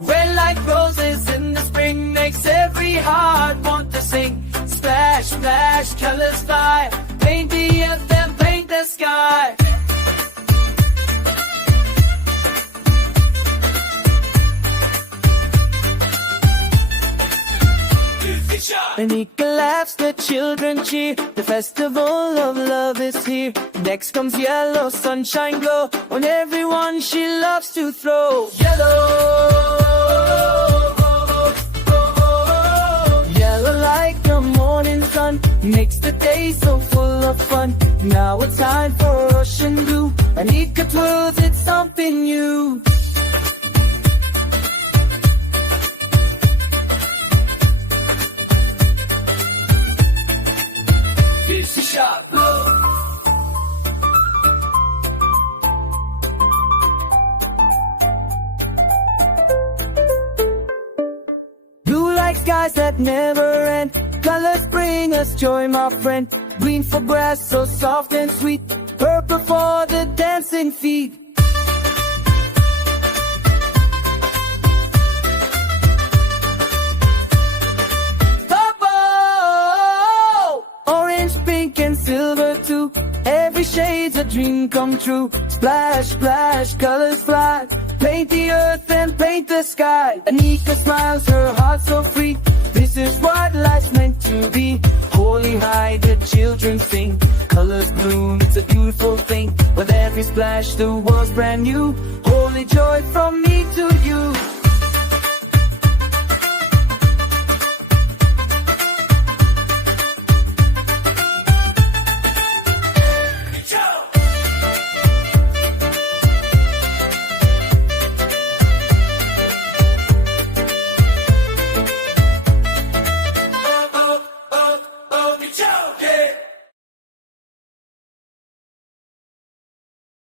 Red like roses in the spring makes every heart want to sing. Splash, splash, colors fly. Paint the earth and paint the sky. Anika laughs, the children cheer. The festival of love is here. Next comes yellow, sunshine glow on everyone she loves to throw. Yellow like the morning sun makes the day so full of fun. Now it's time for ocean blue. Anika twirls, it's something new. Blue like skies that never end. Colors bring us joy, my friend. Green for grass so soft and sweet. Purple for the dancing feet. Purple, orange, pink and silver too. Every shade's a dream come true. Splash, splash, colors fly. Paint the earth and paint the sky. Anika smiles, her heart so free. This is what life's meant to be. Holy high, the children sing. Colors bloom, it's a beautiful thing. With every splash, the world's brand new. Holy joy from me to you.